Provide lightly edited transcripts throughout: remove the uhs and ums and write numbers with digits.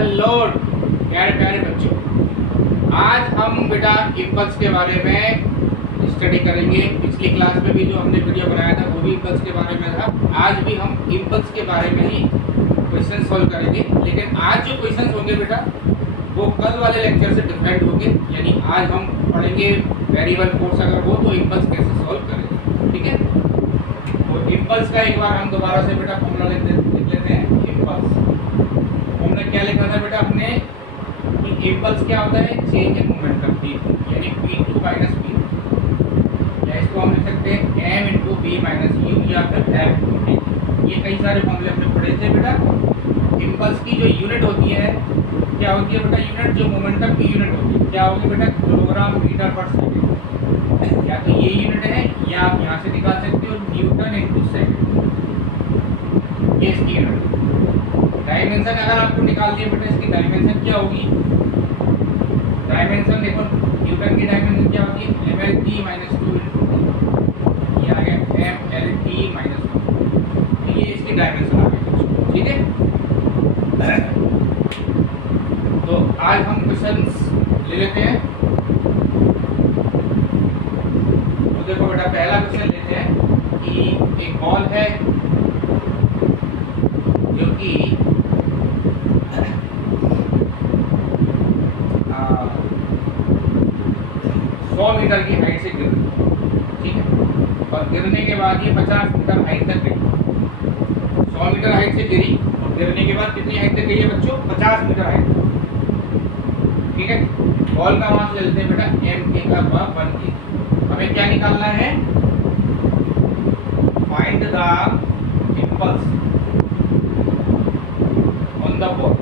Hello प्यारे प्यारे बच्चों, आज हम बेटा इम्पल्स के बारे में स्टडी करेंगे। पिछली क्लास में भी जो हमने वीडियो बनाया था वो भी इम्पल्स के बारे में था। आज भी हम इम्पल्स के बारे में ही क्वेश्चन सॉल्व करेंगे, लेकिन आज जो क्वेश्चन होंगे बेटा वो कल वाले लेक्चर से डिफरेंट होंगे। यानी आज हम पढ़ेंगे वेरिएबल फोर्स अगर हो तो इम्पल्स कैसे सॉल्व करेंगे, ठीक है। तो इम्पल्स का एक बार हम दोबारा से बेटा फॉर्मूला लिख लेते हैं। इम्पल्स हमने क्या लिखा था बेटा अपने कि इम्पल्स क्या होता है, चेंज इन मोमेंटम p2 यानी p2 माइनस p, या इसको हम लिख सकते हैं m into b minus u या फिर f इंटू t। ये कई सारे फॉर्मूले हमने पढ़े थे बेटा। इम्पल्स की जो यूनिट होती है क्या होती है बेटा, यूनिट जो मोमेंटम की यूनिट होती है क्या होगी बेटा, किलोग्राम मीटर पर सेकेंड। या तो ये यूनिट है या आप यहाँ से निकाल सकते हो न्यूटन इंटू सेकेंड, ये इसकी यूनिट। डायमेंशन अगर आपको निकाल दिया बेटा, इसकी डायमेंशन क्या होगी, डायमेंशन देखो न्यूटन की डायमेंशन क्या होती है, mlt माइनस 2 इंटू टी, ये आ गया mlt माइनस 2। ये इसकी डायमेंशन आ गई, ठीक है। तो आज हम क्वेश्चंस ले लेते हैं। तो देखो बेटा पहला क्वेश्चन लेते हैं कि एक बॉल है जो कि 100 मीटर की हाइट से गिर रही है, ठीक है। और गिरने के बाद ये 50 मीटर हाइट तक गई। 100 मीटर हाइट से गिरी और गिरने के बाद कितनी हाइट तक गई है बच्चों, 50 मीटर हाइट, ठीक है। बॉल का मास ले लेते हैं बेटा m k का पावर 1 kg। हमें क्या निकालना है, find the impulse on the ball.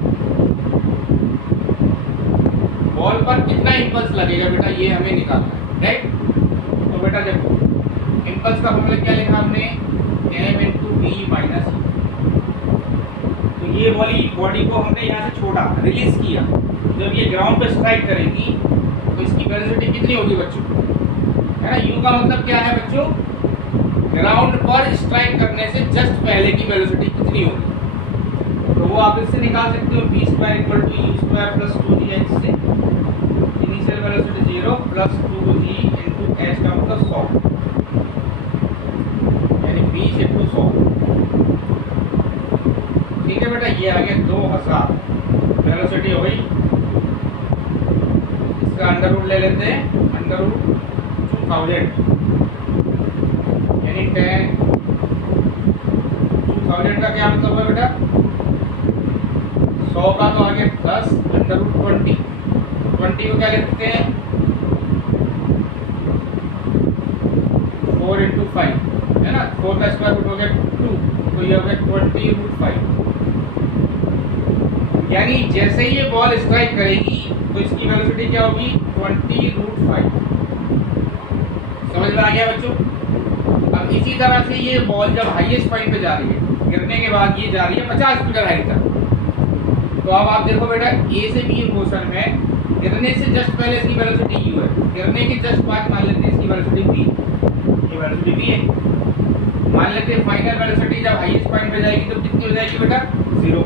Ball पर कितना इम्पल्स लगेगा बेटा, ये हमें निकालना है, राइट। तो बेटा देखो इम्पल्स का फॉर्मूला क्या लिखा हमने, m इंटू b माइनस। तो ये वाली बॉडी को हमने यहाँ से छोड़ा, रिलीज किया। जब ये ग्राउंड पे स्ट्राइक करेगी तो इसकी वेलोसिटी कितनी होगी बच्चों, है ना। u का मतलब क्या है बच्चों, ग्राउंड पर स्ट्राइक करने से जस्ट पहले की वेलोसिटी कितनी होगी। तो वो आप इससे निकाल सकते हो, v square equal to u square plus 2gh से initial velocity 0 plus 2g into h का मतलब 100, यानी 20 इंटू 100, ठीक है बेटा। ये आ गया 2000 वेलोसिटी हो गई। इसका अंडर रूट ले लेते हैं, अंडर रूट 2000 यानी 2000 का क्या मतलब है बेटा, 100 का तो आ गया 10 अंडर रूट 20 को क्या लिखते हैं 4 इंटू 5, है ना। 4 का स्क्वायर रूट हो गया 2, तो ये हो गया 20 रूट 5। यानी जैसे ही ये बॉल स्ट्राइक करेगी तो इसकी वेलोसिटी क्या होगी, 20 रूट 5। समझ में आ गया बच्चों। अब इसी तरह से ये बॉल जब हाईएस्ट पॉइंट पे जा रही है, गिरने के बाद ये जा रही है 50 मीटर हाइट तक। तो अब आप देखो बेटा ए से बी पोर्शन में गिरने से जस्ट पहले इसकी वेलोसिटी u है, गिरने के जस्ट बाद मान लेते हैं इसकी वेलोसिटी v, ये वेलोसिटी v है। मान लेते हैं फाइनल वेलोसिटी जब हाईएस्ट पॉइंट पे जाएगी तो कितनी हो जाएगी बेटा, 0।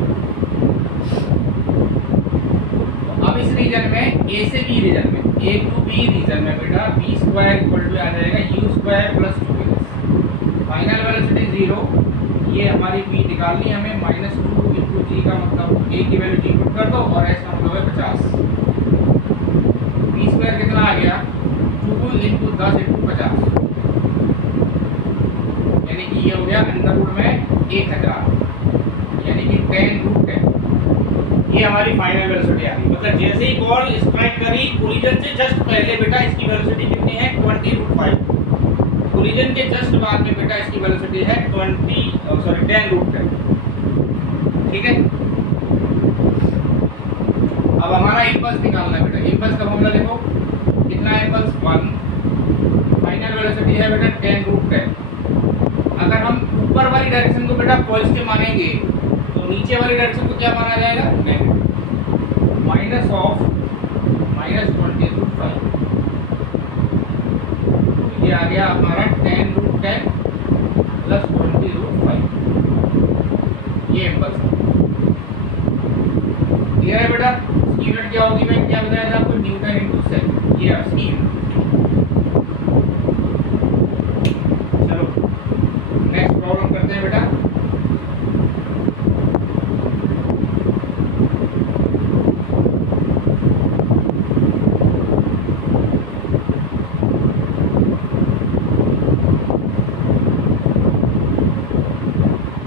तो अब इस रीजन में ए से बी रीजन में, ए टू बी रीजन में बेटा v स्क्वायर इक्वल टू आ जाएगा u square plus 2h। Final velocity 0, ये हमारी v निकालनी है हमें, माइनस 2 इंटू g का मतलब a की वैल्यू g पुट कर दो और h का मतलब है 50। v स्क्वायर कितना आ गया, 2 इंटू 10 इंटू 50, यानी कि ये हो गया अंडर रूट में 1000, यानी कि 10 रूट 10। ये हमारी फाइनल वेलोसिटी आ गई। मतलब जैसे ही बॉल स्ट्राइक करी कोलिजन से जस्ट पहले बेटा इसकी वेलोसिटी कितनी है, 20 रूट 5। कोलिजन के जस्ट बाद में बेटा इसकी वेलोसिटी है 10 रूट 10, ठीक है। अब हमारा इम्पल्स निकालना है बेटा। इम्पल्स का फॉर्मूला देखो कितना है, इम्पल्स 1, फाइनल वेलोसिटी है बेटा 10 रूट 10। अगर हम ऊपर वाली डायरेक्शन को बेटा पॉजिटिव मानेंगे तो नीचे वाली डायरेक्शन को क्या माना जाएगा, negative, minus of minus 20 root 5। ये आ गया हमारा 10 रूट 10 प्लस 20 रूट 5, ये इम्पल्स। क्लियर है बेटा? इसकी यूनिट क्या होगी? मैं क्या बताया था आपको? न्यूटन इनटू सेकंड, ये इसकी यूनिट। चलो नेक्स्ट प्रॉब्लम करते हैं बेटा।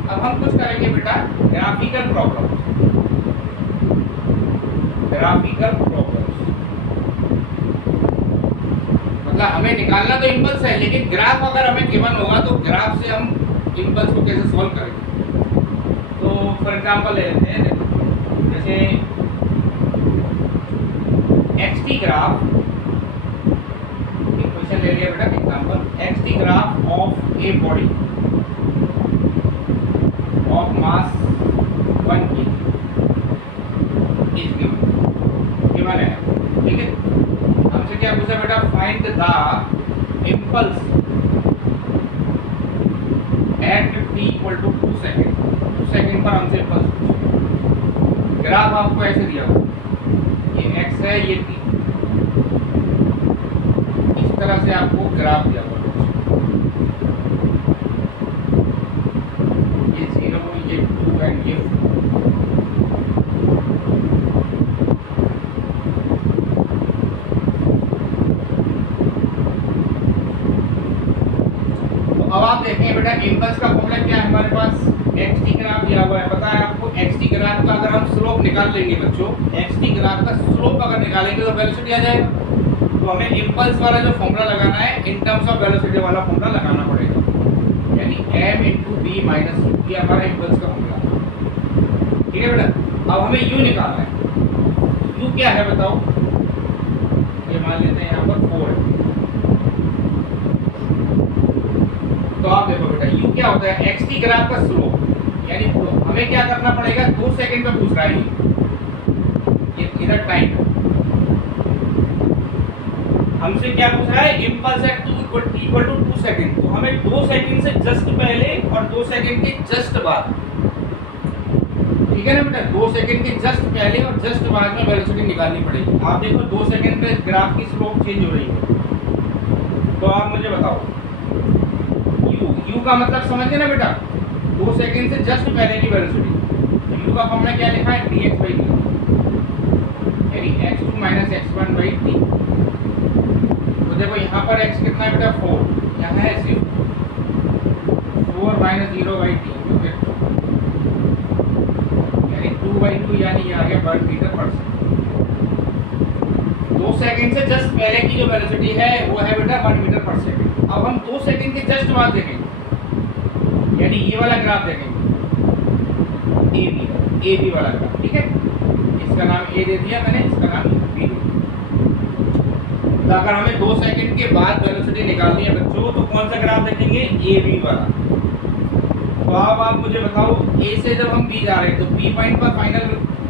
अब हम कुछ करेंगे बेटा ग्राफिकल प्रॉब्लम। ग्राफिकल प्रॉब्लम्स मतलब हमें निकालना तो इंपल्स है, लेकिन ग्राफ अगर हमें गिवन होगा तो ग्राफ से हम इंपल्स को कैसे सॉल्व करेंगे। तो फॉर एग्जांपल ले लेते हैं, देखो जैसे एक्स ग्राफ, एक क्वेश्चन ले लिया बेटा example, x graph of a body of mass 1 kg is given है, ठीक है। हमसे क्या पूछा बेटा? Find the impulse at t equal to 2 second. 2 second पर हमसे इम्पल्स पूछा। ग्राफ आपको ऐसे दिया हुआ, ये x है, ये t, इस तरह से आपको ग्राफ दिया हुआ, ये 0, ये 2 एंड ये 4। तो अब आप देखें बेटा इम्पल्स का फॉर्मूला क्या है हमारे पास? एक्स टी ग्राफ दिया हुआ है, पता है आपको एक्स टी ग्राफ का अगर हम स्लोप निकाल लेंगे बच्चों, एक्स टी ग्राफ का स्लोप अगर निकालेंगे तो वेलोसिटी आ जाएगा। तो हमें इम्पल्स वाला जो फॉर्मूला लगाना है इन टर्म्स ऑफ वेलोसिटी वाला फॉर्मूला लगाना पड़ेगा, यानी m into v minus u, ये हमारा इम्पल्स का फॉर्मूला, ठीक है बेटा। अब हमें u निकालना है। u क्या है बताओ? ये मान लेते हैं यहाँ पर 4 है। तो आप देखो बेटा u क्या होता है? एक्स टी ग्राफ का स्लोप, यानी हमें क्या करना पड़ेगा? 2 सेकंड पे पूछ रहा है ये इधर टाइम है। हमसे क्या पूछ रहा है? Impulse at equal to 2 second. तो हमें 2 सेकंड से जस्ट पहले और 2 सेकंड के जस्ट बाद, ठीक है ना बेटा, 2 सेकंड के जस्ट पहले और जस्ट बाद में वेलोसिटी निकालनी पड़ेगी। आप देखो 2 सेकंड पे ग्राफ की स्लोप चेंज हो रही है। तो आप मुझे बताओ u का मतलब समझ गए ना बेटा? 2 सेकंड से जस्ट पहले की वेलोसिटी। u का फॉर्मूला क्या लिखा है? dx/dt, यानी x2 - x1 by t। तो देखो यहाँ पर x कितना है बेटा? 4, यहाँ है 0, 4 - 0/t, यानी 2/2, यानी ये आ गया वर्ग मीटर पर सेकंड। 2 सेकंड से जस्ट पहले की जो वेलोसिटी है वो है बेटा 1 मीटर पर सेकंड। अब हम 2 सेकंड के जस्ट बाद देखेंगे, यानी ये वाला ग्राफ देखेंगे, ए बी वाला ग्राफ, ठीक है। इसका नाम ए दे दिया मैंने, इसका नाम बी दे दिया। तो अगर हमें 2 सेकंड के बाद वेलोसिटी निकालनी है बच्चों, तो कौन सा ग्राफ देखेंगे? ए बी वाला। तो अब आप मुझे बताओ, ए से जब हम बी जा रहे हैं तो बी पॉइंट पर फाइनल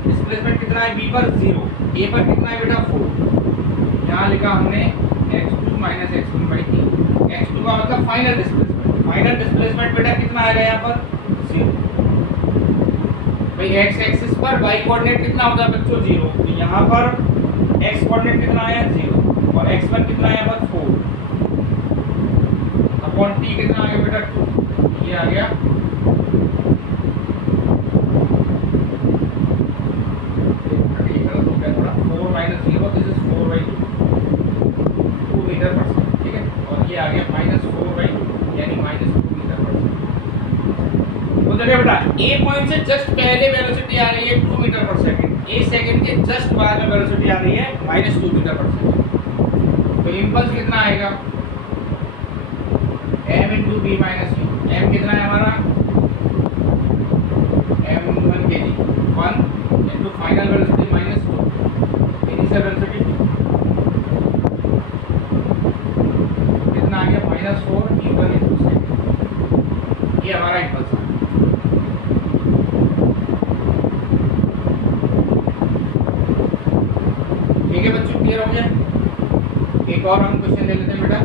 डिस्प्लेसमेंट कितना है? बी पर 0, ए पर कितना है बेटा? 4। यहाँ लिखा हमने x2 - x1/t। x2 का मतलब फाइनल डिस्प्लेसमेंट। फाइनल डिस्प्लेसमेंट बेटा कितना आएगा यहाँ पर? 0। भाई x एक्सिस पर y कोऑर्डिनेट कितना होता है बच्चों? 0। तो यहाँ पर x कोऑर्डिनेट कितना आया? 0, और x1 कितना आया यहाँ पर? 4 अपॉन t कितना आ गया बेटा? 2, ये आ गया 4 - 0, दिस इज 4/2, 2 मीटर पर सेकंड, ठीक है। और ये आ गया -4/2, यानी -2 मीटर पर सेकंड। तो देखिए बेटा ए पॉइंट से जस्ट पहले वेलोसिटी आ रही है 2 मीटर पर सेकंड, ए सेकंड के जस्ट बाद में वेलोसिटी आ रही है -2 मीटर पर सेकंड। तो इंपल्स कितना आएगा? m into v minus u. m कितना है हमारा? m1 kg, 1 into final velocity -2, initial velocity 2, कितना आ गया? -4 न्यूटन इंटू सेकंड। ये हमारा इंपल्स है। ठीक है बच्चों, क्लियर हो गया? एक और हम क्वेश्चन ले लेते हैं बेटा।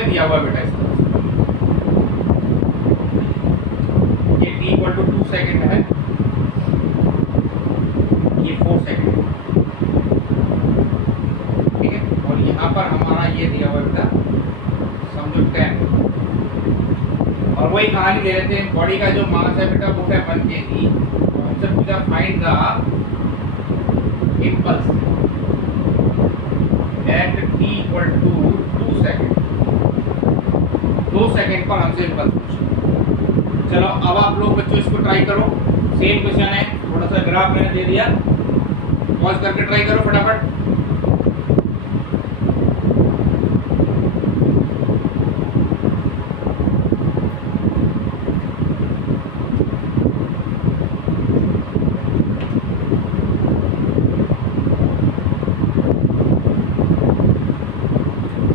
में दिया हुआ है बेटा इस तरह से। ये t इक्वल टू 2 सेकेंड है, ये 4 सेकेंड है, ठीक है। और यहाँ पर हमारा ये दिया हुआ है बेटा समझो 10। और वही कहानी ले लेते हैं, बॉडी का जो मास है बेटा वो है 1 kg। तो हमसे पूछा find the impulse at t equal to 2 second. 2 second पर हमसे इम्पल्स पूछा। चलो अब आप लोग बच्चों इसको ट्राई करो, सेम क्वेश्चन है, थोड़ा सा ग्राफ मैंने दे दिया, पॉज करके ट्राई करो फटाफट।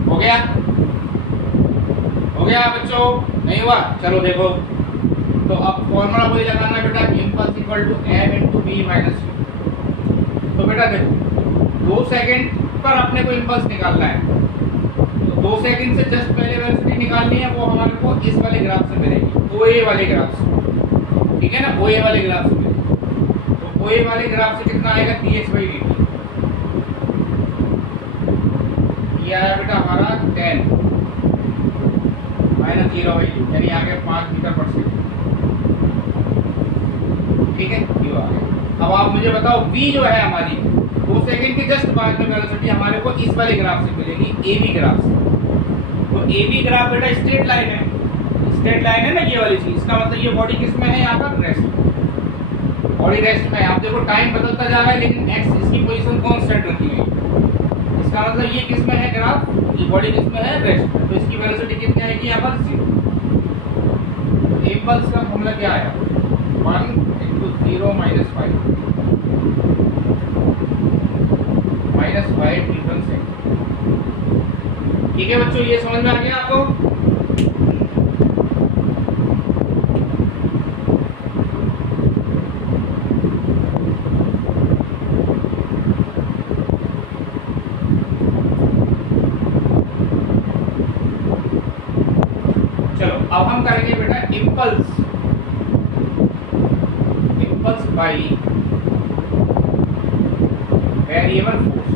हो गया बच्चों? नहीं हुआ? चलो देखो, तो अब फॉर्मूला वही लगाना है बेटा, impulse equal to m into v minus u। तो बेटा देखो 2 सेकेंड पर अपने को इम्पल्स निकालना है, तो 2 सेकेंड से जस्ट पहले वेलोसिटी निकालनी है, वो हमारे को इस वाले ग्राफ से मिलेगी, OA वाले ग्राफ से, ठीक है ना, OA वाले ग्राफ से मिलेगी। तो OA वाले ग्राफ से कितना आएगा dx/dt, ये आया बेटा हमारा 10 माइनस 0/u, यानी आगे 5 मीटर पर सेकेंड, ठीक है, ये आ गया। अब आप मुझे बताओ v जो है हमारी 2 सेकेंड के जस्ट बाद में वेलोसिटी हमारे को इस वाले ग्राफ से मिलेगी, AB ग्राफ से। तो AB ग्राफ बेटा स्ट्रेट लाइन है, स्ट्रेट लाइन है ना ये वाली चीज, इसका मतलब ये बॉडी किस में है, यहाँ पर रेस्ट, बॉडी रेस्ट में है। आप देखो टाइम बदलता जा रहा है लेकिन x इसकी पोजीशन कांस्टेंट होती है, इसका मतलब ये किस में है ग्राफ, ये बॉडी किस में है, रेस्ट। तो इसकी वेलोसिटी कितनी आएगी यहाँ पर 0। इम्पल्स का फॉर्मूला क्या आया, 1 इंटू 0 माइनस 5 न्यूटन सेकेंड। ठीक है बच्चों, ये समझ में आ गया आपको? अब हम करेंगे बेटा इम्पल्स बाय वेरिएबल फोर्स।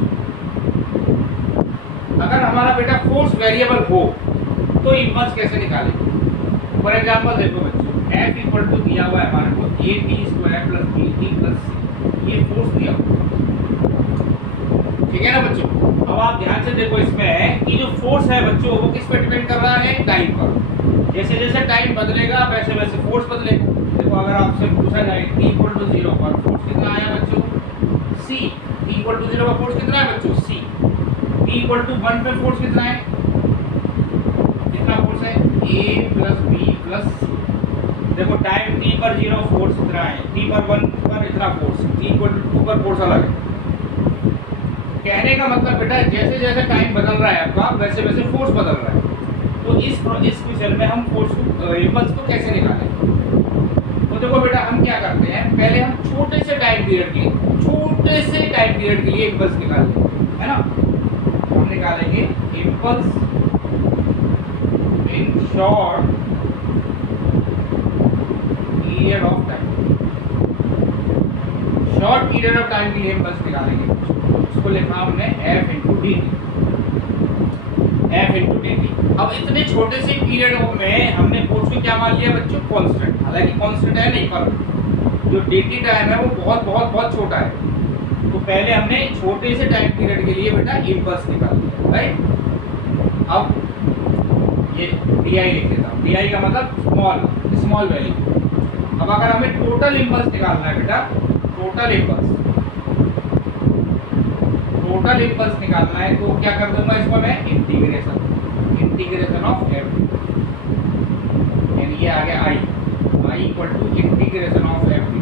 अगर हमारा बेटा फोर्स वेरिएबल हो तो इम्पल्स कैसे निकालेंगे? फॉर एग्जांपल देखो बच्चों, F इक्वल टू दिया हुआ है हमारे को at² plus bt plus c, ये फोर्स दिया हुआ, ठीक है ना बच्चों। अब आप ध्यान से देखो इसमें कि जो फोर्स है बच्चों वो किस पे डिपेंड कर रहा है, टाइम पर। जैसे जैसे टाइम बदलेगा वैसे वैसे फोर्स बदलेगा। देखो अगर आपसे पूछा जाए t इक्वल टू 0 पर फोर्स कितना आया बच्चों, c। t इक्वल टू 0 पर फोर्स कितना है बच्चों, c। t इक्वल टू 1 पे फोर्स कितना है, कितना फोर्स है, a plus b plus c। देखो टाइम t पर 0 फोर्स कितना है, t पर 1 पर इतना फोर्स, t इक्वल टू 2 पर फोर्स अलग है। कहने का मतलब बेटा जैसे जैसे टाइम बदल रहा है आपका वैसे वैसे फोर्स बदल रहा है। तो इस क्वेश्चन में हम फोर्स को इम्पल्स को कैसे निकालें? तो देखो बेटा हम क्या करते हैं, पहले हम छोटे से टाइम पीरियड के लिए इम्पल्स निकालेंगे, है ना। हम निकालेंगे impulse in short period of time. Short period of time के लिए इम्पल्स निकालेंगे, उसको लिखा हमने f इंटू डी टी। अब इतने छोटे से पीरियड में हमने फोर्स को क्या मान लिया बच्चों, कांस्टेंट। हालांकि कांस्टेंट है नहीं, पर जो dt टाइम है वो बहुत बहुत बहुत छोटा है। तो पहले हमने छोटे से टाइम पीरियड के लिए बेटा इम्पल्स निकाल लिया, राइट। अब ये di लिख देता हूँ, di का मतलब स्मॉल वैल्यू। अब अगर हमें टोटल इम्पल्स निकालना है बेटा, टोटल इम्पल्स निकालना है, तो क्या कर दूंगा इसको मैं, इंटीग्रेशन ऑफ एफ, यानी ये आ गया i equal to integration of F D.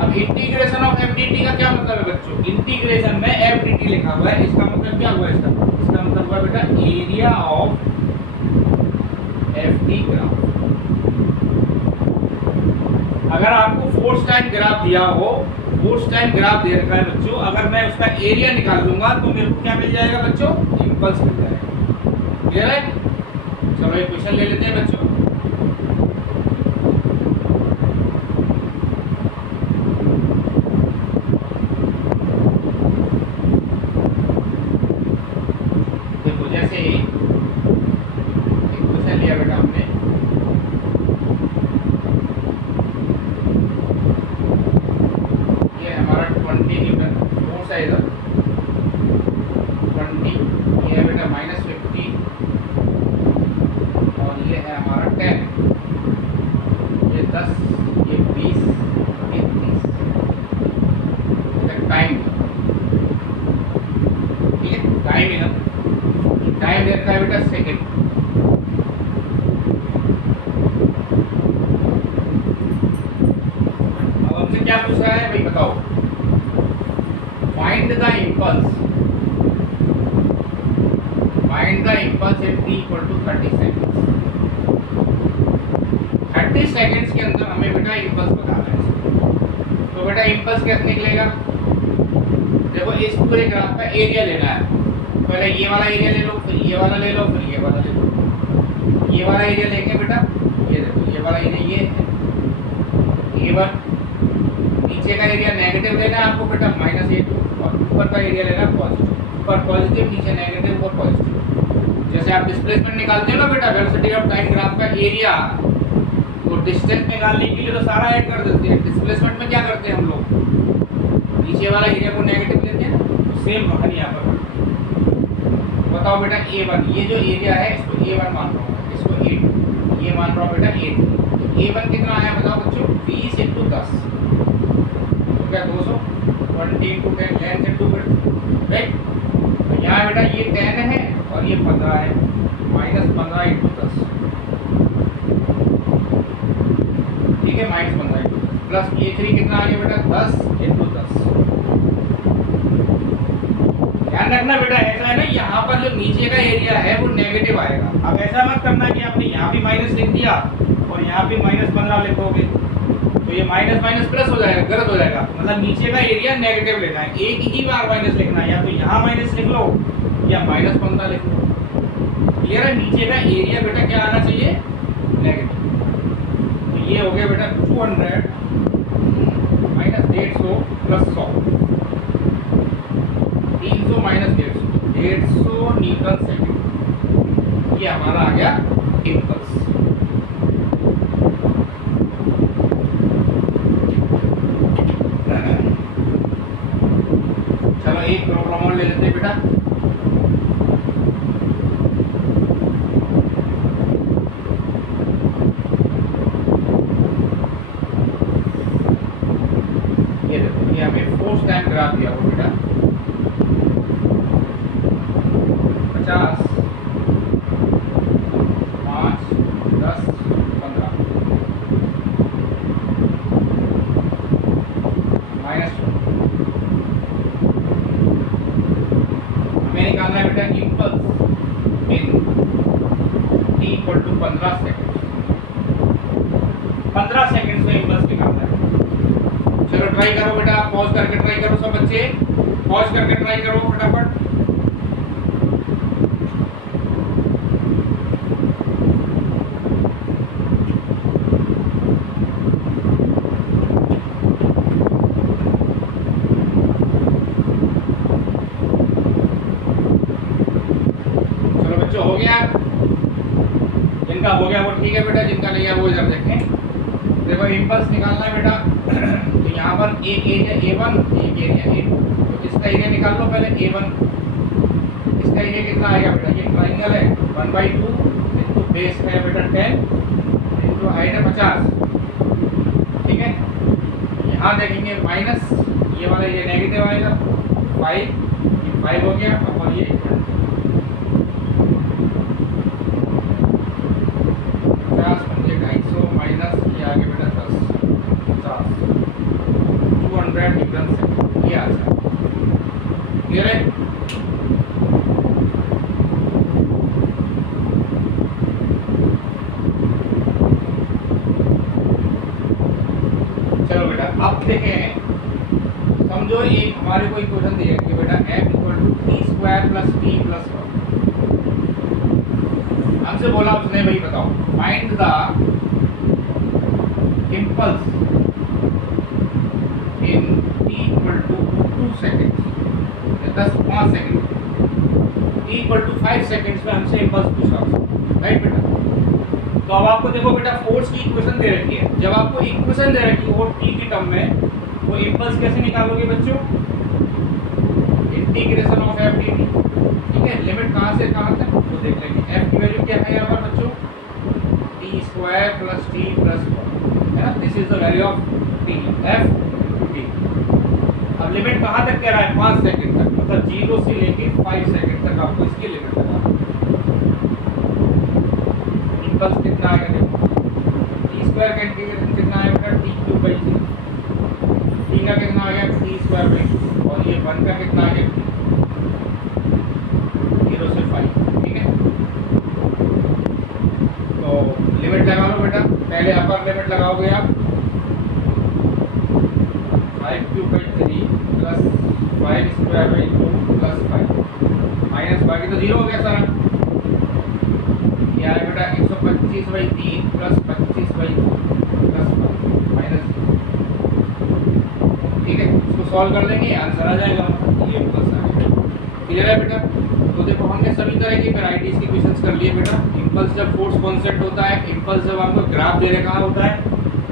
अब integration of F D T का क्या मतलब है बच्चों, इंटीग्रेशन में एफ डी टी लिखा हुआ है, इसका मतलब क्या हुआ, इसका मतलब हुआ बेटा area of F D graph. अगर आपको फोर्स टाइम ग्राफ दिया हो, फोर्स टाइम ग्राफ दे रखा है बच्चों, अगर मैं उसका एरिया निकाल लूंगा तो मेरे को क्या मिल जाएगा बच्चों, इम्पल्स मिल जाएगा। क्लियर है? चलो एक क्वेश्चन ले लेते हैं बच्चों। देखो जैसे एक क्वेश्चन लिया बेटा हमने, ये हमारा 20 न्यूटन फोर्स है इधर 20, ये है बेटा -50 और ये है हमारा 10, ये 10, ये 20, ये 30 टाइम, ठीक है? टाइम है ना, टाइम देखता है बेटा सेकेंड। अब हमसे क्या पूछ रहा है भाई बताओ, find the impulse, find the impulse at t equal to 30 seconds. 30 seconds के अंदर हमें बेटा इम्पल्स बताना है। तो बेटा इम्पल्स कैसे निकलेगा? देखो इस पूरे ग्राफ का एरिया लेना है, पहले ये वाला एरिया ले लो, फिर ये वाला ले लो, फिर ये वाला ले लो। ये वाला एरिया लेंगे बेटा, ये देखो ये वाला एरिया ये है A1, नीचे का एरिया नेगेटिव लेना है आपको बेटा -A2 और ऊपर का एरिया लेना है पॉजिटिव। ऊपर पॉजिटिव, नीचे नेगेटिव और पॉजिटिव। जैसे आप डिस्प्लेसमेंट निकालते हो ना बेटा, वेलोसिटी ऑफ टाइम ग्राफ का एरिया, तो डिस्टेंस निकालने के लिए तो सारा ऐड कर देते हैं। डिस्प्लेसमेंट में क्या करते हैं हम लोग, नीचे वाला एरिया को नेगेटिव लेते हैं, सेम वहाँ यहाँ पर। बताओ बेटा A1, ये जो एरिया है इसको A1 मान रहा हूँ, इसको A2, ये मान रहा हूँ बेटा A2। तो A1 कितना आया बताओ बच्चों, 20 × 10, तो क्या 200, 20 × 10 लेंथ इंटू विड्थ, राइट? तो यहाँ बेटा ये 10 है और ये 15 है, -15 × 10, ठीक है? -15 × 10 प्लस A3 कितना आ गया बेटा 10 × 10। ध्यान रखना बेटा, ऐसा है ना, यहाँ पर जो नीचे का एरिया है वो नेगेटिव आएगा। अब ऐसा मत करना कि आपने यहाँ भी माइनस लिख दिया और यहाँ भी -15 लिखोगे, तो ये माइनस माइनस प्लस हो जाएगा, गलत हो जाएगा। मतलब नीचे का एरिया नेगेटिव लेना है, एक ही बार माइनस लिखना है, या तो यहाँ माइनस लिख लो या -15 लिख लो। क्लियर है? नीचे का एरिया बेटा क्या आना चाहिए, नेगेटिव। तो ये हो गया बेटा 200 -150 + 100, 300 - 150 न्यूटन सेकेंड। ये हमारा आ गया इम्पल्स। चलो एक प्रॉब्लम और ले लेते हैं बेटा। ये देखो, ये हमें फोर्स टाइम ग्राफ दिया हुआ बेटा 50, 5, 10, 15 -2। हमें निकालना है बेटा impulse in t equal to 15 second. 15 second में इम्पल्स निकालना है। चलो ट्राई करो बेटा, पॉज करके ट्राई करो, सब बच्चे पॉज करके ट्राई करो फटाफट। हो गया, जिनका हो गया वो ठीक है बेटा, जिनका नहीं है वो इधर देखें। देखो इम्पल्स निकालना है बेटा, तो यहाँ पर एक एरिया A1, एक एरिया A2, तो इसका एरिया निकाल लो पहले A1। इसका एरिया कितना आएगा बेटा, ये ट्राइंगल है 1/2 इंटू बेस है बेटा 10 इंटू हाइट है 50, ठीक है? यहाँ देखेंगे माइनस, ये वाला ये नेगेटिव आएगा 5, ये 5 हो गया, और ये 50 पंजे 250 माइनस ये आगे बेटा 10, 50, 200 न्यूटन सेकेंड, ये आ जाए। क्लियर है? चलो बेटा अब देखें, समझो एक हमारे को क्वेश्चन दिया कि बेटा m = t² + t + 1, हमसे बोला उसने, भाई बताओ find the impulse in t equal to 2 seconds, 5 second, t equal to 5 seconds में हमसे इम्पल्स पूछ रहा है, राइट बेटा। तो अब आपको देखो बेटा फोर्स की इक्वेशन दे रखी है, जब आपको इक्वेशन दे रखी हो t की टर्म में, वो इम्पल्स कैसे निकालोगे बच्चों, इंटीग्रेशन ऑफ f dt, ठीक है। लिमिट कहाँ से कहाँ तक तो देख लेंगे। f की वैल्यू क्या है यहाँ पर बच्चों, t square plus t plus 1 है ना, this is the value of t, f to t। अब लिमिट कहाँ तक कह रहा है, 5 सेकंड तक, मतलब 0 से लेके 5 सेकंड तक आपको इसकी लिमिट लगाना। इम्पल्स कितना आएगा देखो, t स्क्वायर का इंटीग्रेशन कितना आएगा, t क्यूब बाई 3, t का कितना आ गया t स्क्वायर बाई 2, और ये 1 का कितना आ गया 0 से 5, ठीक है। तो लिमिट लगा लो बेटा, पहले अपर लिमिट लगाओगे आप 5 cube by 3 plus 5 square by 2 plus 5 minus, बाकी तो 0 हो गया सारा। ये आया बेटा 125 by 3 plus 25 by 2 plus 5 minus, ठीक है। इसको सॉल्व कर देंगे, आंसर आ जाएगा, ये इम्पल्स आ गया। क्लियर है बेटा। तो देखो हमने सभी तरह की वैरायटीज के क्वेश्चंस कर लिए बेटा। इम्पल्स जब फोर्स कांस्टेंट होता है, इम्पल्स जब आपको ग्राफ दे रखा होता है,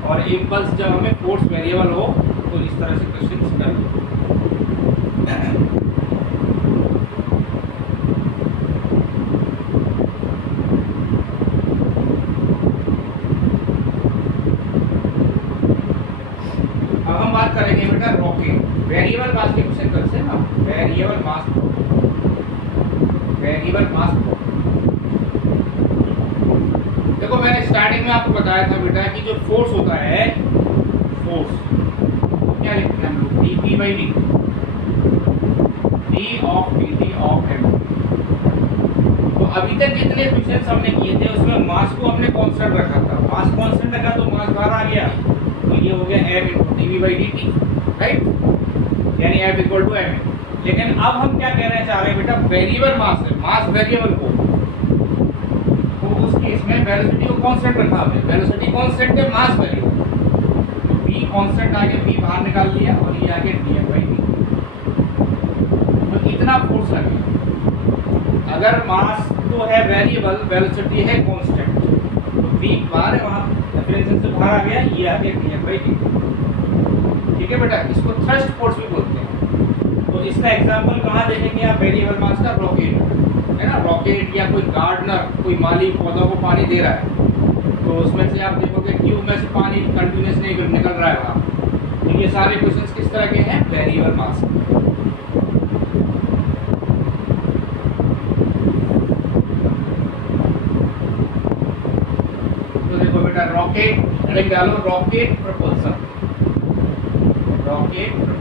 और इम्पल्स जब हमें फोर्स वेरिएबल हो, तो इस तरह से क्वेश्चंस कर लिए। अब हम बात करेंगे बेटा रॉकेट, वेरिएबल मास के क्वेश्चन करते हैं ना, वेरिएबल मास, वेरिएबल मास। देखो मैंने स्टार्टिंग में आपको बताया था बेटा कि जो फोर्स होता है, फोर्स क्या लिखते हैं हम लोग, dp by dt, d of dt of m। तो अभी तक जितने क्वेश्चंस हमने किए थे उसमें मास को हमने कांस्टेंट रखा था, मास कांस्टेंट रखा तो मास बाहर आ गया, तो ये हो गया m × dv by dt, right, यानी f इक्वल टू m। लेकिन अब हम क्या कहना चाह रहे हैं बेटा, वेरिएबल मास है, मास वेरिएबल को, तो उस केस में वेलोसिटी को कांस्टेंट रखा हमने, वेलोसिटी कांस्टेंट है, मास वेरिएबल, तो v कांस्टेंट आगे v बाहर निकाल लिया, और ये आगे dm बाई dt, तो इतना फोर्स लगेगा। अगर मास तो है वेरिएबल, वेलोसिटी है कांस्टेंट, तो v बाहर है, वहां रेफरेंस से बाहर आ गया, ये आगे dm बाई dt, ठीक है बेटा। इसको थ्रस्ट फोर्स भी बोलते हैं। तो इसका एग्जांपल कहाँ देखेंगे आप, वेरिएबल मास का रॉकेट है ना, रॉकेट या कोई गार्डनर, कोई माली पौधों को पानी दे रहा है, तो उसमें से आप देखोगे ट्यूब में से पानी कंटिन्यूस नहीं निकल रहा है वहाँ, तो ये सारे क्वेश्चंस किस तरह के हैं, वेरिएबल मास। तो देखो बेटा रॉकेट, हेडिंग डालो रॉकेट प्रपोजल, रॉकेट प्रपोजल।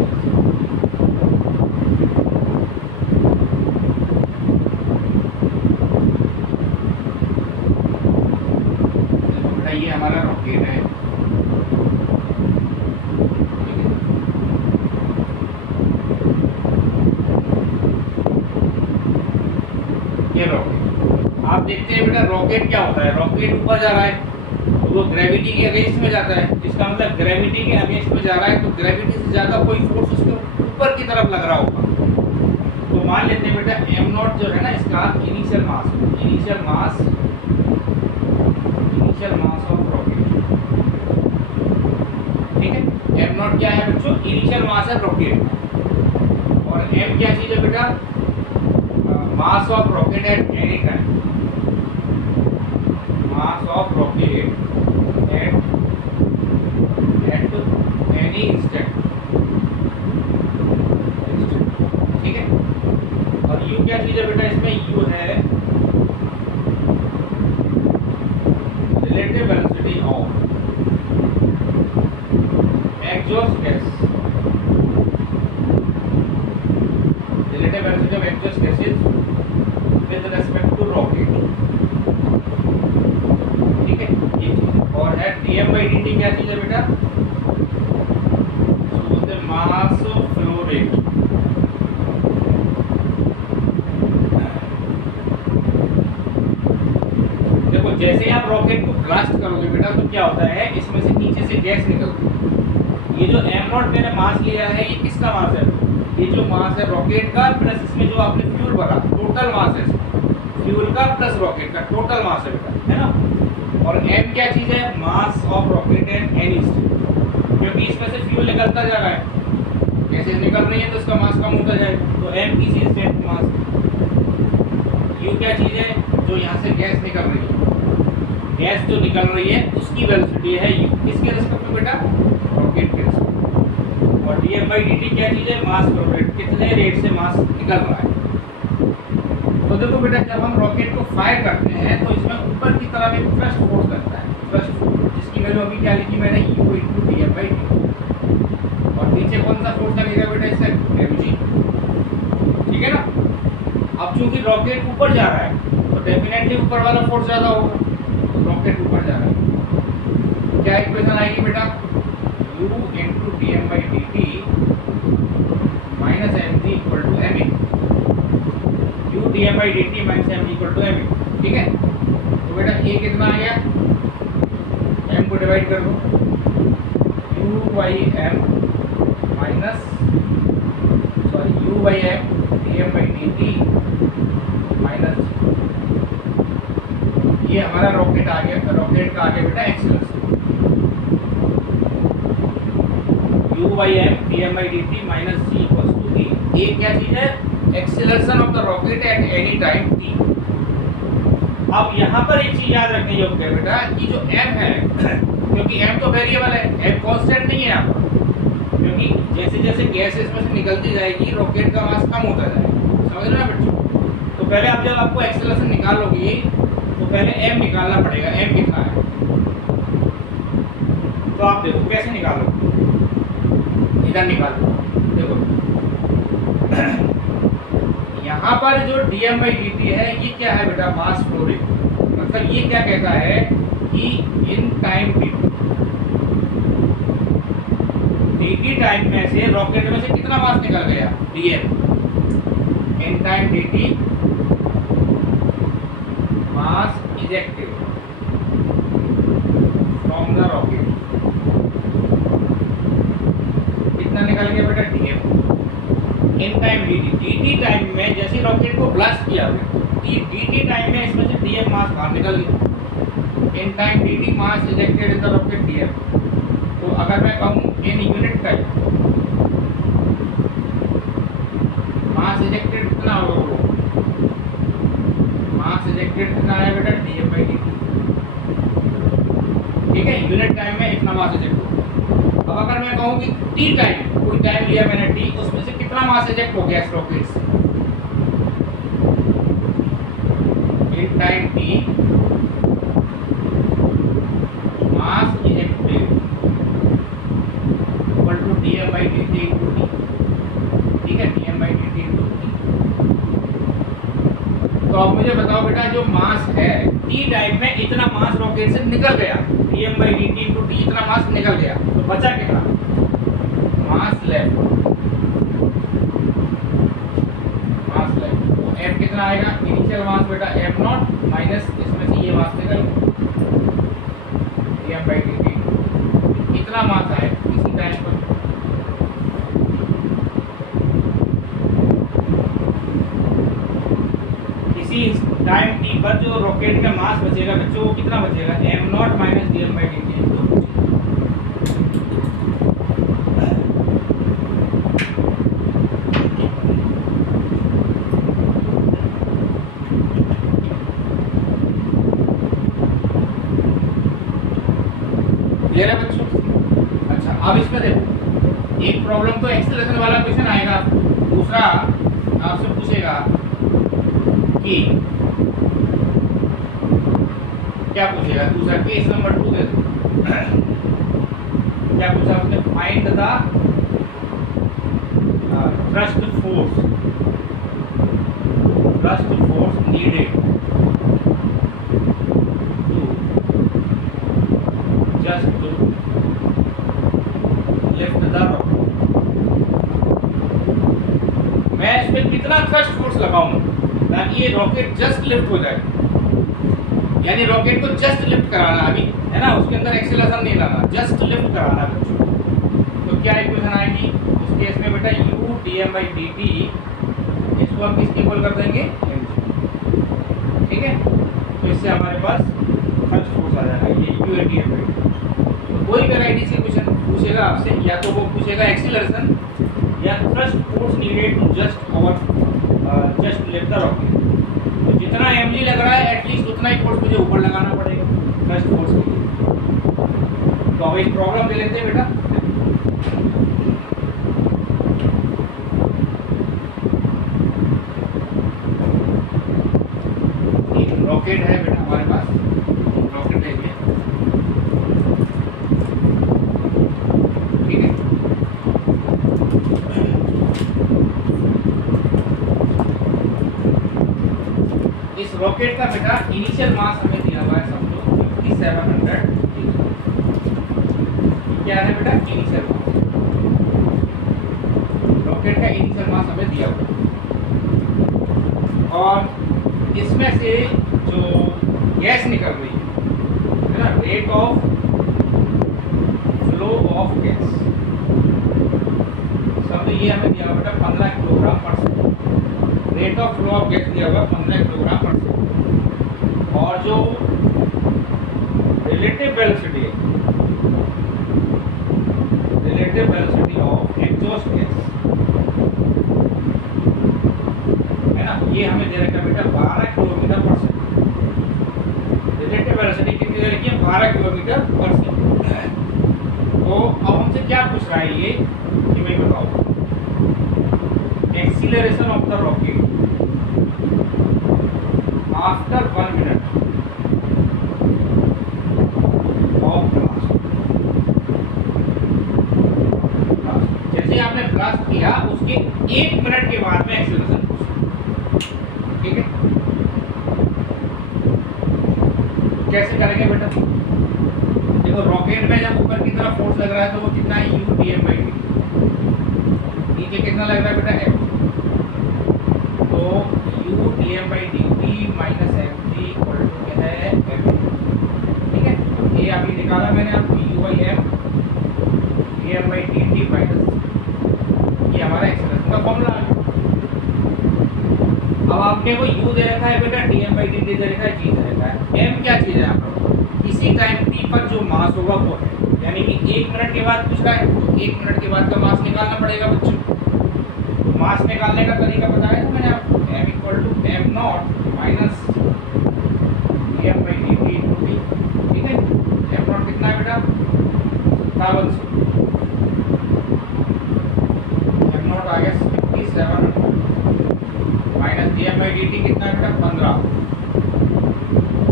ये हमारा रॉकेट है, ये रॉकेट। आप देखते हैं बेटा रॉकेट क्या होता है, रॉकेट ऊपर जा रहा है तो वो ग्रेविटी के अगेंस्ट में जाता है, इसका मतलब ग्रेविटी के अगेंस्ट में जा रहा है, तो ग्रेविटी से ज़्यादा कोई फोर्स उसके ऊपर की तरफ लग रहा होगा। तो मान लेते हैं बेटा m0 जो है ना, इसका initial mass, initial mass of rocket, ठीक है। m0 क्या है बच्चों, इनिशियल मास है रॉकेट, और m क्या चीज है बेटा, mass of rocket at any time, mass of rocket at any instant, ठीक है। और u क्या चीज है बेटा, इसमें u है relative velocity of exhaust gas, relative velocity of exhaust gases with respect to rocket, ठीक है, ये चीज। और है dm by dt क्या चीज है बेटा, so the mass flow rate, जैसे आप रॉकेट को ब्लास्ट करोगे बेटा तो क्या होता है, इसमें से नीचे से गैस निकलती है। ये जो m0 मैंने मास लिया है ये किसका मास है, ये जो मास है रॉकेट का प्लस इसमें जो आपने फ्यूल भरा, टोटल मास है फ्यूल का प्लस रॉकेट का टोटल मास है बेटा, है ना। और m क्या चीज़ है, mass of rocket and any state, क्योंकि इसमें से फ्यूल निकलता जा रहा है, गैसेज निकल रही है तो इसका मास कम होता जाएगा, तो m किसी स्टेट मास। u क्या चीज़ है, जो यहाँ से गैस निकल रही है, गैस जो निकल रही है उसकी वेलोसिटी है u, किसके रिस्पेक्ट में बेटा, रॉकेट के रिस्पेक्ट। और df/dt क्या चीज़ है, मास पर रेट, कितने रेट से मास निकल रहा है। तो देखो बेटा जब हम रॉकेट को फायर करते हैं तो इसमें ऊपर की तरफ एक थ्रस्ट फोर्स लगता है, थ्रस्ट फोर्स जिसकी वैल्यू अभी क्या लिखी मैंने, u × df/dt। और नीचे कौन सा फोर्स लगेगा बेटा, इससे mg, ठीक है ना। अब चूंकि रॉकेट ऊपर जा रहा है तो डेफिनेटली ऊपर वाला फोर्स ज़्यादा होगा, रॉकेट ऊपर जा रहा है। क्या इक्वेशन आएगी बेटा, u × dm/dt minus mg equal to ma, u dm/dt minus mg equal to ma, ठीक है। तो बेटा a कितना आ गया, m को डिवाइड कर दो, u/m minus u/m dm/dt minus, ये हमारा रॉकेट आ गया, रॉकेट का आ गया बेटा acceleration, u/m dm/dt minus c equals to v। ये क्या चीज है, acceleration of the rocket at any time t। अब यहाँ पर एक चीज याद रखने योग्य है बेटा, कि जो m है क्योंकि m तो वेरिएबल है, m कांस्टेंट नहीं है यहाँ पर, क्योंकि जैसे जैसे गैस इसमें से निकलती जाएगी रॉकेट का मास कम होता जाएगा, समझ रहे हैं बच्चों। तो पहले आप जब आपको एक्सेलरेशन निकालोगे तो पहले m निकालना पड़ेगा, m कितना है, तो आप देखो कैसे निकालोगे, इधर निकालो, देखो यहाँ पर जो dm/dt है ये क्या है बेटा, मास फ्लो रेट, मतलब ये क्या कहता है कि इन टाइम dt टाइम में से रॉकेट में से कितना मास निकल गया, dm, in time dt mass ejected from the rocket, कितना निकल गया बेटा, dm। In time dt time में जैसे रॉकेट को ब्लास्ट किया dt टाइम में इसमें से dm मास बाहर निकल गया, in time dt mass ejected in the rocket dm। तो अगर मैं कहूँ in unit time mass ejected कितना होगा, मास इजेक्टेड कितना है बेटा, dm/dt, ठीक है, यूनिट टाइम में इतना मास इजेक्ट होगा। अब अगर मैं कहूँ कि t टाइम, कोई टाइम लिया मैंने t, उसमें से कितना मास इजेक्ट हो गया इस रॉकेट से, in time t mass ejected equal to dm/dt into t, ठीक है, dm/dt इनटू t। तो अब मुझे बताओ बेटा जो मास है t टाइम में इतना मास रॉकेट से निकल गया, dm/dt इनटू t इतना मास निकल गया, तो बचा कितना, मास लेफ्ट, मास लेफ्ट। तो m कितना आएगा, इनिशियल मास बेटा m0 माइनस इसमें से ये मास निकल dm/dt, कितना मास आए इसी टाइम पर, इसी टाइम t पर जो रॉकेट का मास बचेगा बच्चों वो कितना बचेगा, m0 माइनस dm/dt। क्लियर है बच्चों। अच्छा अब इसमें देखो एक प्रॉब्लम तो एक्सेलरेशन वाला क्वेश्चन आएगा, दूसरा आपसे पूछेगा कि क्या पूछेगा, दूसरा केस नंबर 2 दे दो, क्या पूछा उसने, find the thrust force needed just to lift the rock। मैं इस पे कितना थ्रस्ट फोर्स लगाऊं ताकि ये रॉकेट जस्ट लिफ्ट हो जाए, यानी रॉकेट को जस्ट लिफ्ट कराना अभी, है ना, उसके अंदर एक्सेलरेशन नहीं लाना, जस्ट लिफ्ट कराना बच्चों। तो क्या इक्वेशन आएगी उस केस में बेटा, u dm/dt, इसको हम किसके इक्वल कर देंगे, mg, ठीक है। तो इससे हमारे पास फर्स्ट फोर्स आ जाएगा, ये u dm/dt। तो कोई वैरायटी से क्वेश्चन पूछेगा आपसे, या तो वो पूछेगा एक्सेलरेशन या thrust force needed to just lift the rocket. तो जितना mg लग रहा है एटलीस्ट उतना ही फोर्स मुझे ऊपर लगाना पड़ेगा थ्रस्ट फोर्स के लिए। तो अब एक प्रॉब्लम ले लेते हैं बेटा। एक रॉकेट है बेटा हमारे पास, रॉकेट है ये, ठीक है। इस रॉकेट का बेटा इनिशियल मास हमें दिया हुआ है, समझो 5700। क्या है बेटा, इनिशियल मास, रॉकेट का इनिशियल मास हमें दिया हुआ है। और इसमें से जो गैस निकल रही है ना, rate of flow of gas, समझो ये हमें दिया हुआ बेटा 15 किलोग्राम पर second. Rate of flow of gas दिया हुआ 15 किलोग्राम पर सेकंड। और जो रिलेटिव वेलोसिटी है, relative velocity of exhaust gas, है ना, ये हमें दे रखा है बेटा 12 किलोमीटर पर सेकंड। रिलेटिव वेलोसिटी कितनी दे रखी है, 12 किलोमीटर पर सेकंड। तो अब हमसे क्या पूछ रहा है ये, कि मैं बताऊँ, acceleration of the rocket after 1 minute of blast. जैसे आपने ब्लास्ट किया उसके 1 मिनट के बाद में एक्सीलरेशन, ठीक है। कैसे करेंगे बेटा, देखो रॉकेट में जब ऊपर की तरफ फोर्स लग रहा है तो वो कितना है, u dm/dt। नीचे कितना लग रहा है बेटा, m। तो u dm/dt minus mg equal to क्या है, m, ठीक है। ये अभी निकाला मैंने आपको, u/m dm/dt माइनस, ये हमारा एक्सेलरेशन का फॉर्मूला है। अब आपने को u दे रखा है बेटा, dm/dt दे रखा है, g दे रखा है, m क्या चीज है यहाँ पर, इसी टाइम t पर जो मास होगा वो है। यानी कि 1 मिनट के बाद पूछ रहा है तो 1 मिनट के बाद का मास निकालना पड़ेगा बच्चों। मास निकालने का तरीका बताया था मैंने आपको, m equal to m0 minus dm/dt into t, ठीक है। m0 कितना है बेटा, 5700, m0 आ गया 5700 माइनस dm/dt कितना है बेटा, 15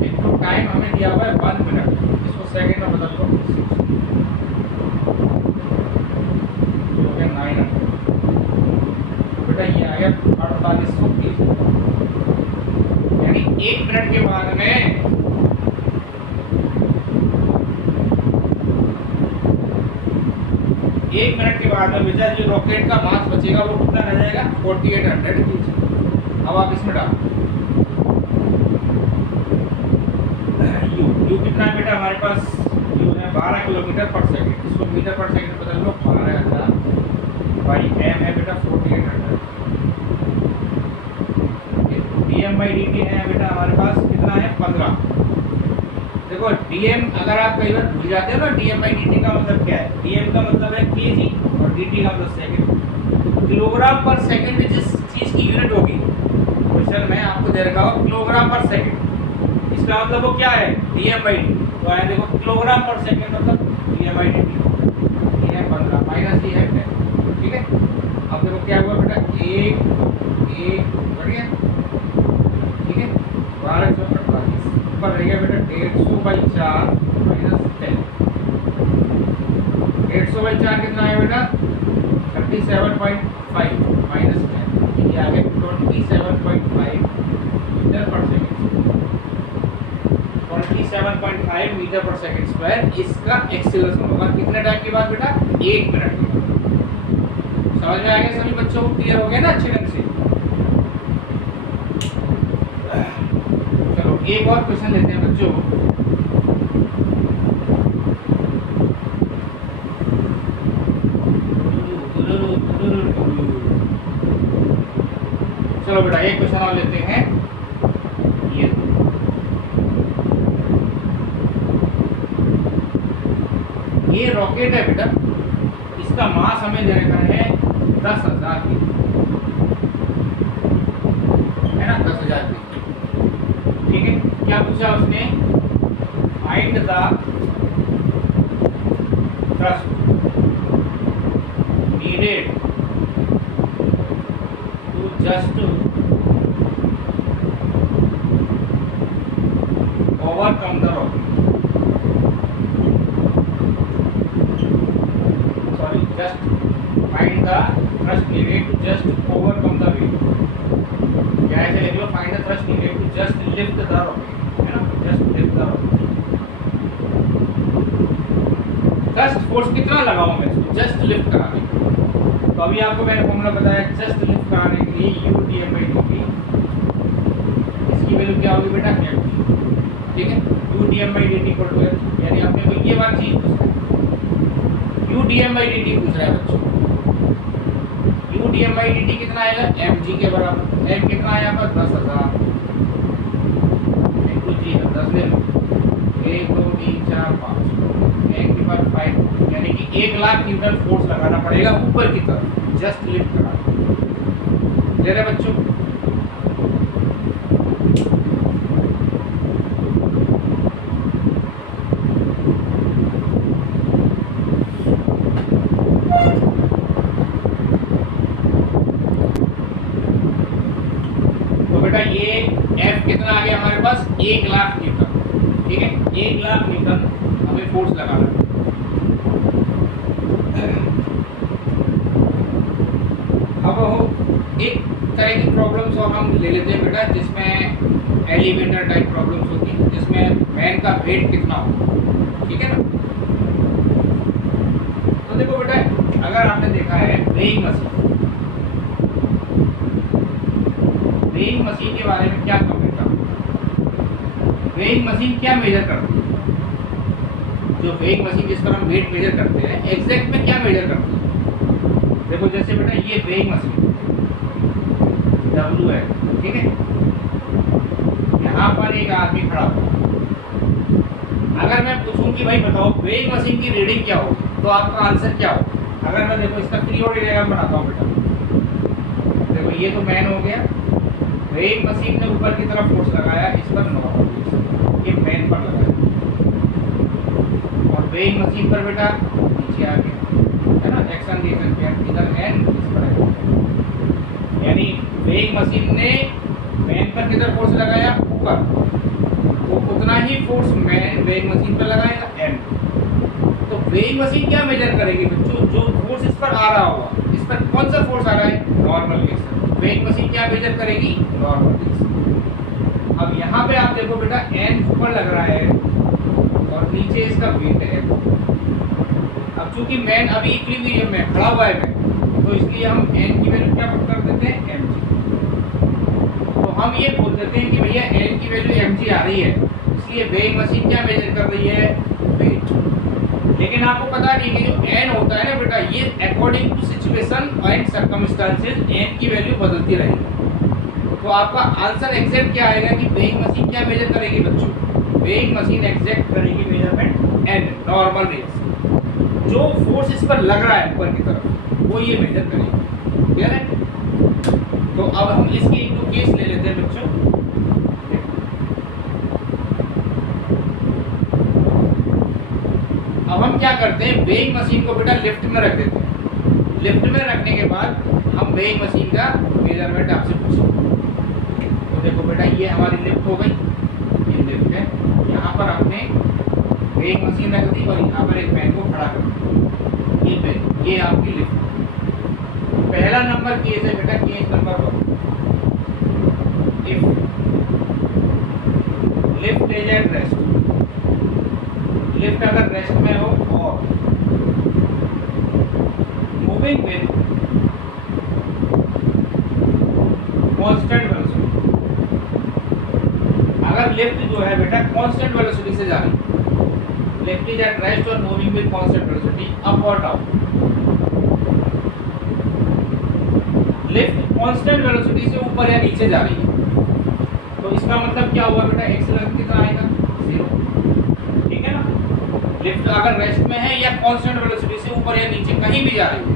इंटू टाइम हमें दिया हुआ है 1 मिनट, इसको सेकंड में बदल दो, 900 बेटा, ये आ गया 4830। यानी 1 मिनट के बाद में बेटा जो रॉकेट का मास बचेगा वो कितना रह जाएगा, 4800 kg। अब आप इसमें डालो u कितना है बेटा हमारे पास, u है 12 किलोमीटर पर सेकंड, इसको मीटर पर सेकंड बदल लो, 12000 बाई m है बेटा 4800। dm/dt है बेटा हमारे पास कितना है, 15। देखो dm अगर आप कई बार भूल जाते हो ना, dm/dt का मतलब क्या है, dm का मतलब है kg और dt का मतलब सेकंड। किलोग्राम पर सेकंड जिस चीज की यूनिट होगी, क्वेश्चन में आपको दे रखा होगा किलोग्राम पर सेकंड, इसका मतलब वो क्या है, dm/dt। तो आया देखो किलोग्राम पर सेकंड मतलब dm/dt, ये है 15 माइनस ये है 10, ठीक है। अब देखो क्या हुआ बेटा, 1 बढ़िया, ठीक है। 1248 ऊपर रह गया बेटा 150/4 माइनस 10। 150/4 कितना है बेटा, 37.5 माइनस 10, ये आ गया 27.5 मीटर पर सेकंड। 27.5 मीटर पर सेकंड स्क्वायर इसका एक्सीलरेशन होगा कितने टाइम के बाद बेटा, 1 मिनट के बाद। समझ में आ गया सभी बच्चों को, क्लियर हो गया ना अच्छे ढंग से। चलो एक और क्वेश्चन लेते हैं बच्चों। चलो बेटा एक क्वेश्चन और लेते हैं। ये रॉकेट है बेटा, इसका मास हमें दे रखा है 10,000 की, है ना, 10,000 की। ठीक है, क्या पूछा उसने? Find the thrust needed to just overcome the rocket. Sorry, just find the thrust needed to just overcome the weight. क्या ऐसे लिख लो, find the thrust needed to just lift the rocket, है ना, just lift the rocket. Thrust force कितना लगाऊं मैं इसको जस्ट लिफ्ट कराने के लिए? तो अभी आपको मैंने फॉर्मूला बताया, जस्ट लिफ्ट कराने के लिए UDM/dt, इसकी वैल्यू क्या होगी बेटा? mg। ठीक है, UDM/dt इक्वल टू F, यानी आपने को ये बात चीज पूछा है, UDM/dt पूछ रहा है बच्चों। UDM/dt कितना आएगा? mg के बराबर। m कितना आया यहाँ पर? 10,000 इंटू g, 10 ले लो, 1 2 3 4 5, 5, यानी कि 1,00,000 न्यूटन फोर्स लगाना पड़ेगा ऊपर की तरफ जस्ट लिफ्ट करा। ले रहे बच्चों? तो बेटा ये F कितना आ गया हमारे पास? 1,00,000 न्यूटन। ठीक है, 1,00,000 न्यूटन हमें फोर्स लगाना है। अब एक तरह की प्रॉब्लम्स और हम ले लेते हैं बेटा, जिसमें एलिवेटर टाइप प्रॉब्लम्स होती हैं, जिसमें मैन का वेट कितना हो। ठीक है ना? तो देखो बेटा, अगर आपने देखा है वेइंग मशीन के बारे में क्या कमेंट है? वेइंग मशीन क्या मेजर करती है? जो वेइंग मशीन जिस पर हम वेट मेजर करते हैं, एग्जैक्ट में क्या मेजर करती है? देखो जैसे बेटा ये वेइंग मशीन W है, ठीक है, यहाँ पर एक आदमी खड़ा हो, अगर मैं पूछूं कि भाई बताओ वेइंग मशीन की रीडिंग क्या होगी, तो आपका आंसर क्या हो? अगर मैं देखो इसका 3 और डायग्राम बनाता हूँ बेटा, देखो ये तो मैन हो गया, वेइंग मशीन ने ऊपर की तरफ फोर्स लगाया, इस पर नॉर्मल ये मैन पर लगाया, और वेइंग मशीन पर बेटा नीचे आ गया, है ना, एक्शन रिएक्शन पे इधर एन, इस पर है। यानी वेइंग मशीन ने मैन पर किधर फोर्स लगाया? ऊपर, वो उतना ही फोर्स मैन वेइंग मशीन पर लगाएगा, एन। तो वेइंग मशीन क्या मेजर करेगी बच्चों? जो फोर्स इस पर आ रहा होगा, इस पर कौन सा फोर्स आ रहा है? Normal reaction. वेइंग मशीन क्या मेजर करेगी? Normal reaction. अब यहाँ पे आप देखो बेटा, एन ऊपर लग रहा है और नीचे इसका वेट है। अब चूंकि मैन अभी इक्विलिब्रियम में खड़ा हुआ है मैन, तो इसलिए हम एन की वैल्यू क्या कर देते हैं? mg। तो हम ये बोल देते हैं कि भैया एन की वैल्यू mg आ रही है, इसलिए वेइंग मशीन क्या मेजर कर रही है? वेट। लेकिन आपको पता नहीं कि जो एन होता है ना बेटा, ये according to situation and circumstances N की वैल्यू बदलती रहेगी। तो आपका आंसर एग्जैक्ट क्या आएगा कि वेइंग मशीन क्या मेजर करेगी बच्चों? वेइंग मशीन एग्जैक्ट करेगी मेजरमेंट एन, नॉर्मल रिएक्शन। जो फोर्स इस पर लग रहा है ऊपर की तरफ, वो ये मेजर करेगी। क्लियर है? तो अब हम इसकी एक दो केस ले लेते हैं बच्चों। अब हम क्या करते हैं, वेइंग मशीन को बेटा लिफ्ट में रख देते हैं। लिफ्ट में रखने के बाद हम वेइंग मशीन का मेजरमेंट आपसे पूछेंगे। तो देखो बेटा, ये हमारी लिफ्ट हो गई, ये लिफ्ट है, यहाँ पर हमने वेइंग मशीन रख दी और यहाँ पर एक मैन को खड़ा कर दिया। ये आपकी लिफ्ट। पहला नंबर केस है बेटा, case number 1। If lift is at rest, lift अगर रेस्ट में हो और मूविंग विद कांस्टेंट वेलोसिटी, अगर लिफ्ट जो है बेटा कांस्टेंट वेलोसिटी से जा रही है। लिफ्ट इज एट रेस्ट और moving with constant velocity up और डाउन। लिफ्ट कांस्टेंट वेलोसिटी से ऊपर या नीचे जा रही है, तो इसका मतलब क्या हुआ बेटा, एक्सेलरेशन कितना आएगा, 0। ठीक है ना। लिफ्ट अगर रेस्ट में है या कांस्टेंट वेलोसिटी से ऊपर या नीचे कहीं भी जा रही है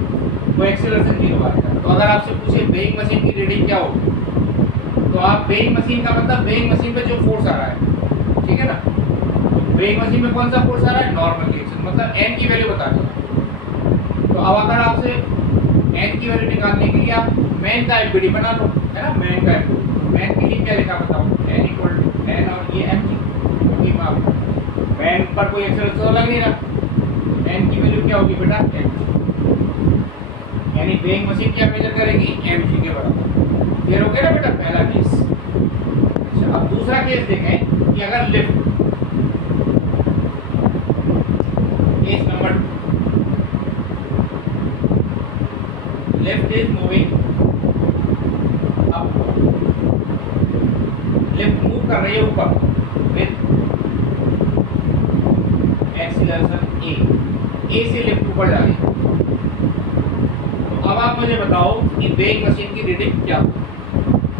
तो एक्सेलरेशन 0 आएगा। तो अगर आपसे पूछे वेइंग मशीन की रीडिंग क्या होगी, तो आप वेइंग मशीन का मतलब वेइंग मशीन पे जो फोर्स आ रहा है, ठीक है ना, वेइंग मशीन में कौन सा फोर्स आ रहा है, नॉर्मल रिएक्शन, मतलब n की वैल्यू बता दो। तो अब अगर आपसे n की वैल्यू निकालने के लिए आप मैन का एमपीडी बना लो, है ना, मैन का एमपीडी। मैन के लिए क्या लिखा बताओ, n इक्वल टू n और ये mg, क्योंकि मैन पर कोई एक्सेलरेशन तो लग नहीं रहा। n की वैल्यू क्या होगी बेटा, mg, यानी वेइंग मशीन क्या मेजर करेगी, mg के बराबर। क्लियर हो गया ना बेटा, पहला केस। अच्छा, अब दूसरा केस देखें कि अगर lift, case number 2, lift is moving up, lift move कर रही है ऊपर विद एक्सीलरेशन a से लिफ्ट ऊपर जा रही है। तो अब आप मुझे बताओ कि वेइंग मशीन की रीडिंग क्या होगी।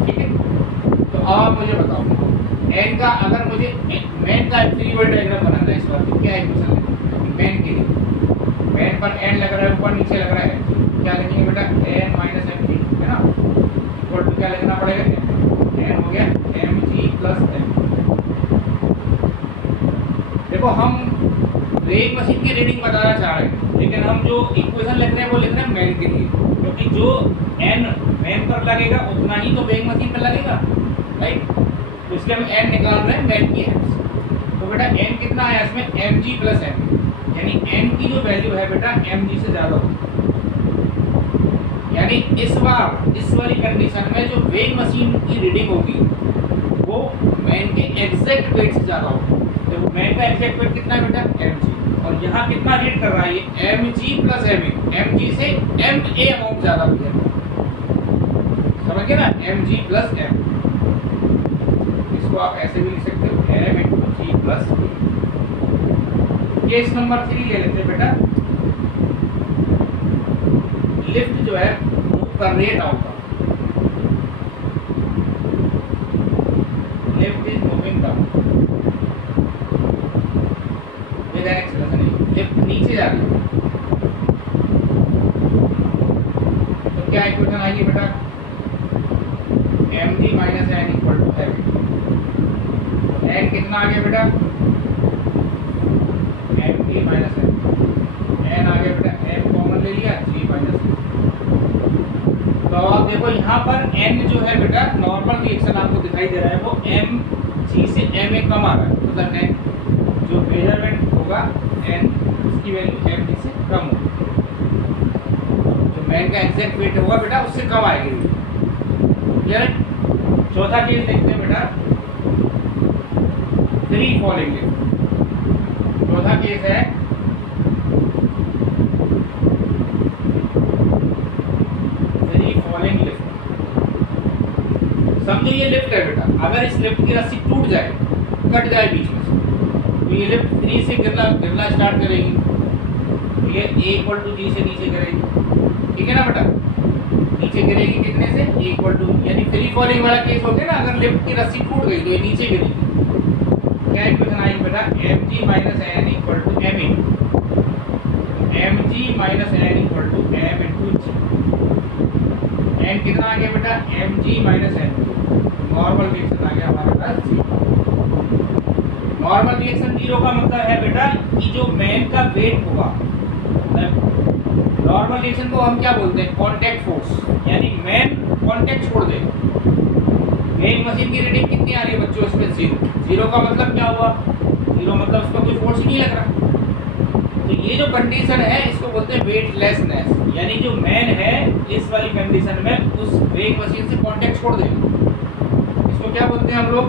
ठीक है, तो अब आप मुझे बताओ n का, अगर मुझे मैन का फ्री बॉडी डायग्राम बनाना है इस बार, तो क्या इक्वेशन लिखेंगे मैन के लिए। मैन पर n लग रहा है, ऊपर नीचे लग रहा है, क्या लिखेंगे बेटा, n माइनस mg, है ना, इक्वल टू क्या लिखना पड़ेगा, n हो गया mg प्लस m। देखो हम वेइंग मशीन की रीडिंग बताना चाह रहे हैं, लेकिन हम जो इक्वेशन लिख रहे हैं वो लिख रहे हैं मैन के लिए, क्योंकि जो n मैन पर लगेगा उतना ही तो वेइंग मशीन पर लगेगा, राइट। तो इसलिए हम n निकाल रहे हैं मैन की हेल्प से। तो बेटा n कितना आया इसमें, mg प्लस m, यानी n की जो वैल्यू है बेटा mg से ज़्यादा होगी। यानी इस बार इस वाली कंडीशन में जो वेइंग मशीन की रीडिंग होगी वो मैन के एग्जैक्ट वेट से ज़्यादा होगी। तो मैन का एग्जैक्ट वेट कितना है बेटा, mg, और यहाँ कितना रीड कर रहा है ये, mg प्लस ma, mg से ma अमाउंट ज़्यादा हो गया, समझ गए ना, mg प्लस m। इसको आप ऐसे भी लिख सकते हो, m into g plus m। Case number 3 ले लेते हैं बेटा, लिफ्ट जो है मूव कर रही है down, lift is moving down, lift नीचे जा रही है, तो क्या इक्वेशन आएगी बेटा, mg minus n equal to m। n कितना आ गया बेटा, mg माइनस n आ गया बेटा, m कॉमन ले लिया, g माइनस n। तो आप देखो यहाँ पर n जो है बेटा नॉर्मल रिएक्शन आपको दिखाई दे रहा है, वो mg से ma कम आ रहा है, मतलब n जो मेजरमेंट होगा n उसकी वैल्यू mg से कम होगी, जो मैन का एग्जैक्ट वेट होगा बेटा उससे कम आएगी। क्लियर है। चौथा केस देखते हैं बेटा, फ्री फॉलिंग लिफ्ट। चौथा केस है फ्री फॉलिंग लिफ्ट। समझो ये लिफ्ट है बेटा, अगर इस लिफ्ट की रस्सी टूट जाए, कट जाए बीच में से, तो ये लिफ्ट 3 से गिरना स्टार्ट करेगी, तो ये a इक्वल टू g से नीचे गिरेगी, ठीक है ना बेटा, नीचे गिरेगी कितने से, a इक्वल टू, यानी फ्री फॉलिंग वाला केस हो गया ना, अगर लिफ्ट की रस्सी टूट गई तो ये नीचे गिरेगी। क्या इक्वेशन आएगी बेटा, mg minus n equal to ma, mg minus n equal to m into g। n कितना आ गया बेटा, mg minus n, normal reaction आ गया हमारे पास 0। नॉर्मल रिएक्शन 0 का मतलब है बेटा कि जो मैन का वेट होगा, नॉर्मल रिएक्शन को हम क्या बोलते हैं, कांटेक्ट फोर्स, यानी मैन कांटेक्ट छोड़ देगा। वेइंग मशीन की रीडिंग कितनी आ रही है बच्चों, इसमें 0 का मतलब क्या हुआ, 0 मतलब उसका कोई फोर्स ही नहीं लग रहा। तो ये जो कंडीशन है इसको बोलते हैं वेटलेसनेस, यानी जो मैन है इस वाली कंडीशन में उस वेइंग मशीन से कांटेक्ट छोड़ देगा। इसको क्या बोलते हैं हम लोग,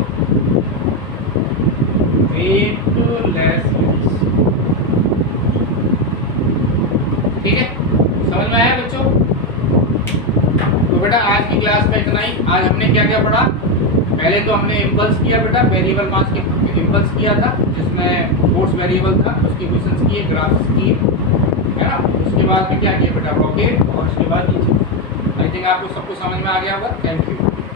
वेटलेसनेस। ठीक है, समझ में आया बच्चों। तो बेटा आज की क्लास में इतना ही। आज हमने क्या क्या पढ़ा, पहले तो हमने इम्पल्स किया बेटा, वेरिएबल मास के इम्पल्स किया था जिसमें फोर्स वेरिएबल था, उसके इक्वेशंस किए, ग्राफ्स किए, है ना। उसके बाद में क्या किया बेटा, रॉकेट, और उसके बाद ये चीज़। आई थिंक आपको सबको समझ में आ गया होगा। Thank you.